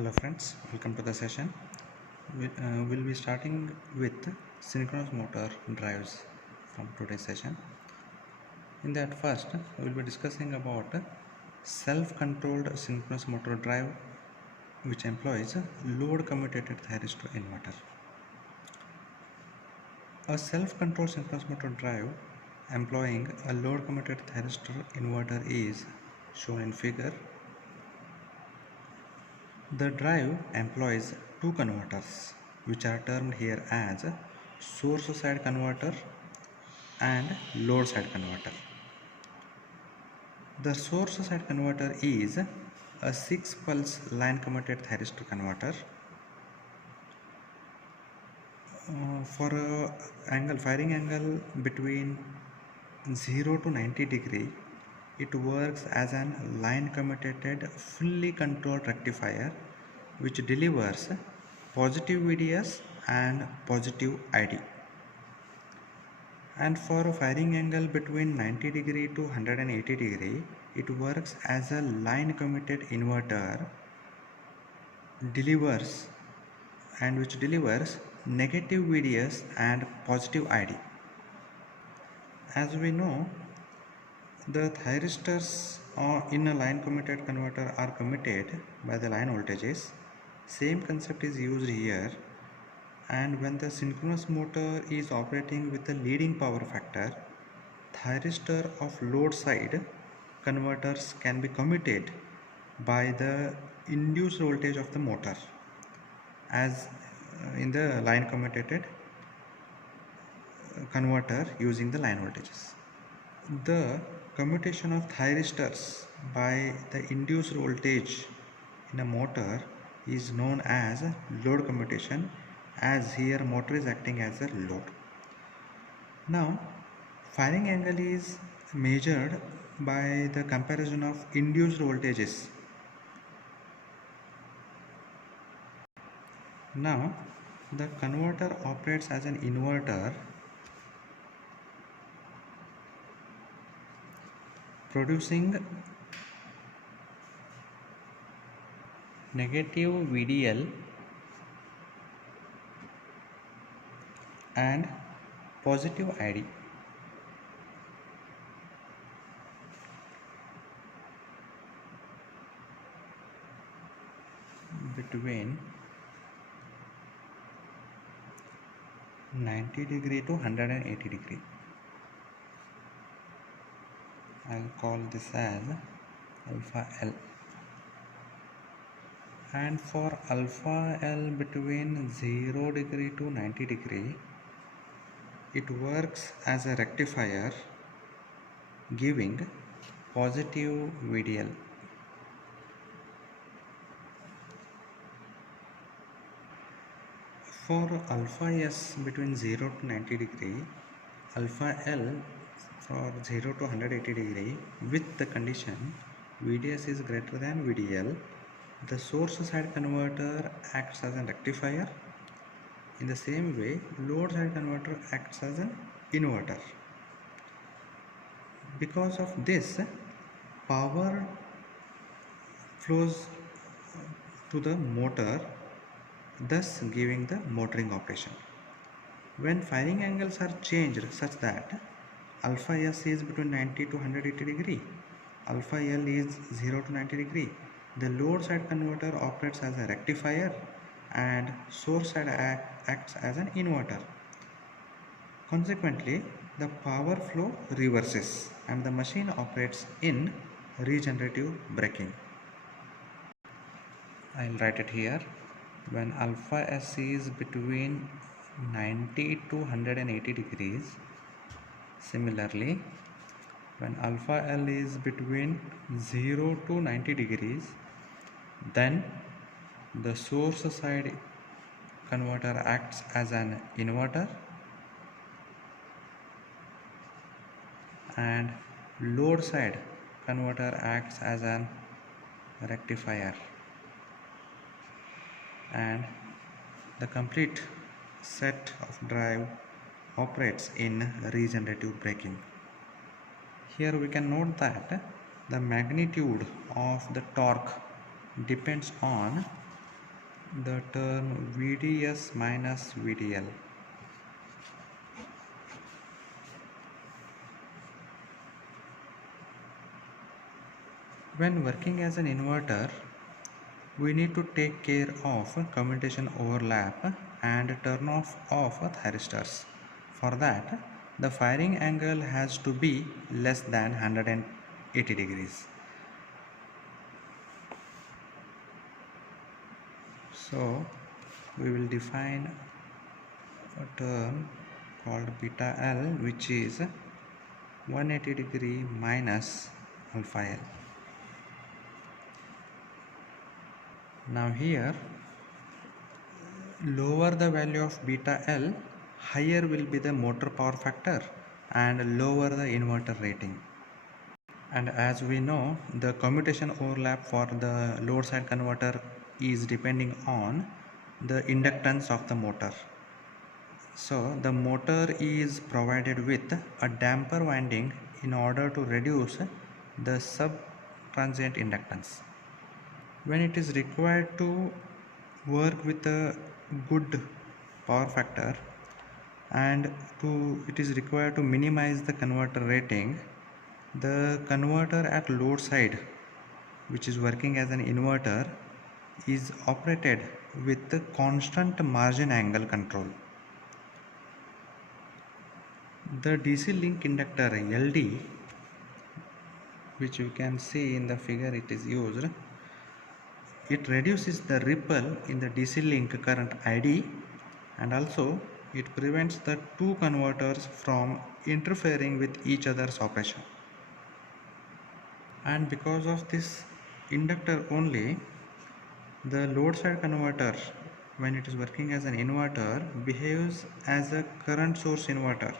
Hello friends, welcome to the session. We'll be starting with synchronous motor drives from today's session. In that first, we'll be discussing about self-controlled synchronous motor drive which employs load commutated thyristor inverter. A self-controlled synchronous motor drive employing a load commutated thyristor inverter is shown in figure. The drive employs two converters which are termed here as source side converter and load side converter. The source side converter is a 6 pulse line commutated thyristor converter. For a firing angle between 0 to 90 degree, it works as an line commutated fully controlled rectifier which delivers positive VDS and positive ID. And for a firing angle between 90 degree to 180 degree, it works as a line commutated inverter which delivers negative VDS and positive ID. As we know, the thyristors in a line commutated converter are commuted by the line voltages. Same concept is used here, and when the synchronous motor is operating with a leading power factor, thyristor of load side converters can be commuted by the induced voltage of the motor as in the line commutated converter using the line voltages. The commutation of thyristors by the induced voltage in a motor is known as load commutation, as here motor is acting as a load. Now firing angle is measured by the comparison of induced voltages. Now the converter operates as an inverter producing negative VDL and positive ID. Between 90 degree to 180 degree. I'll call this as alpha L. And for alpha L between 0 degree to 90 degree, it works as a rectifier giving positive VDL. For alpha S between 0 to 90 degree, alpha L for 0 to 180 degree with the condition VDS is greater than VDL, the source side converter acts as a rectifier. In the same way, load side converter acts as an inverter. Because of this, power flows to the motor, thus giving the motoring operation. When firing angles are changed such that alpha S is between 90 to 180 degree, alpha L is 0 to 90 degree, the load side converter operates as a rectifier and source side acts as an inverter. Consequently, the power flow reverses and the machine operates in regenerative braking. I'll write it here. When alpha S is between 90 to 180 degrees, similarly when alpha L is between 0 to 90 degrees, then the source side converter acts as an inverter and load side converter acts as an rectifier, and the complete set of drive operates in regenerative braking. Here we can note that the magnitude of the torque depends on the term VDS minus VDL. When working as an inverter, we need to take care of commutation overlap and turn off thyristors. For that, the firing angle has to be less than 180 degrees. So we will define a term called beta L, which is 180 degree minus alpha L. Now here, lower the value of beta L, higher will be the motor power factor and lower the inverter rating. And as we know, the commutation overlap for the load side converter is depending on the inductance of the motor. So the motor is provided with a damper winding in order to reduce the sub-transient inductance. When it is required to work with a good power factor and it is required to minimize the converter rating, the converter at load side, which is working as an inverter, is operated with the constant margin angle control. The DC link inductor LD, which you can see in the figure it is used, it reduces the ripple in the DC link current ID, and also it prevents the two converters from interfering with each other's operation. And because of this inductor only, the load side converter, when it is working as an inverter, behaves as a current source inverter.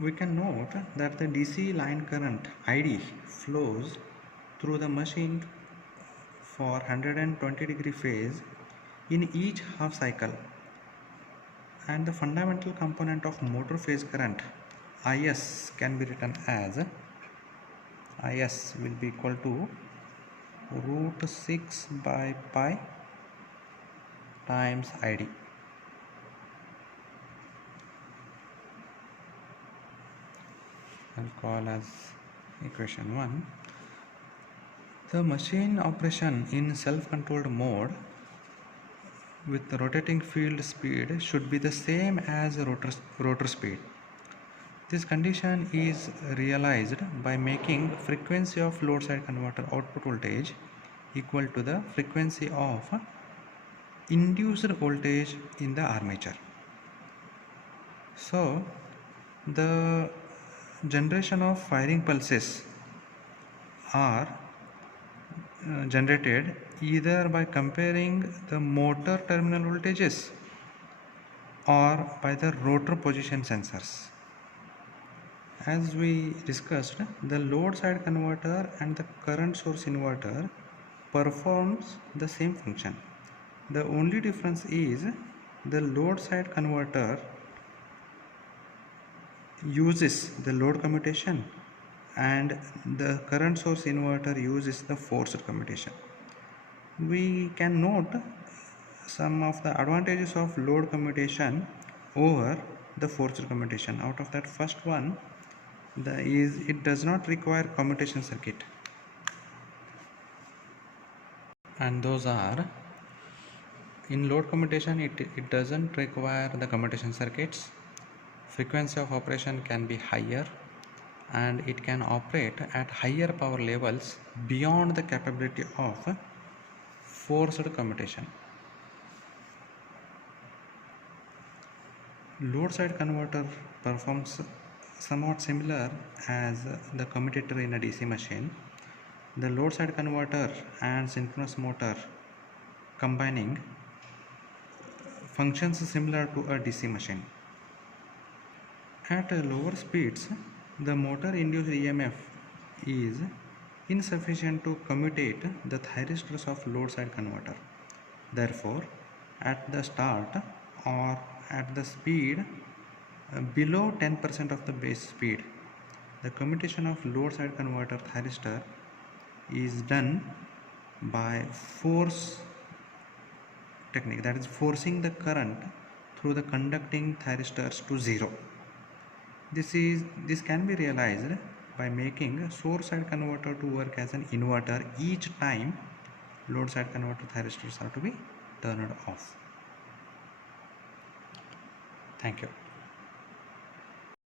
We can note that the DC line current ID flows through the machine for 120 degree phase in each half cycle, and the fundamental component of motor phase current IS can be written as IS will be equal to root 6 by pi times ID. I'll call as equation 1. The machine operation in self-controlled mode with the rotating field speed should be the same as rotor speed. This condition is realized by making frequency of load side converter output voltage equal to the frequency of induced voltage in the armature. So the generation of firing pulses are generated either by comparing the motor terminal voltages or by the rotor position sensors. As we discussed, the load side converter and the current source inverter performs the same function. The only difference is the load side converter uses the load commutation and the current source inverter uses the forced commutation. We can note some of the advantages of load commutation over the forced commutation. Out of that, first one is it does not require commutation circuit, and those are, in load commutation it doesn't require the commutation circuits. Frequency of operation can be higher and it can operate at higher power levels beyond the capability of forced commutation. Load side converter performs somewhat similar as the commutator in a DC machine. The load side converter and synchronous motor combining functions similar to a DC machine. At lower speeds, the motor induced EMF is insufficient to commutate the thyristors of load side converter. Therefore, at the start or at the speed below 10% of the base speed, the commutation of load side converter thyristor is done by force technique, that is forcing the current through the conducting thyristors to zero. This can be realized by making a source side converter to work as an inverter each time load side converter thyristors are to be turned off. Thank you.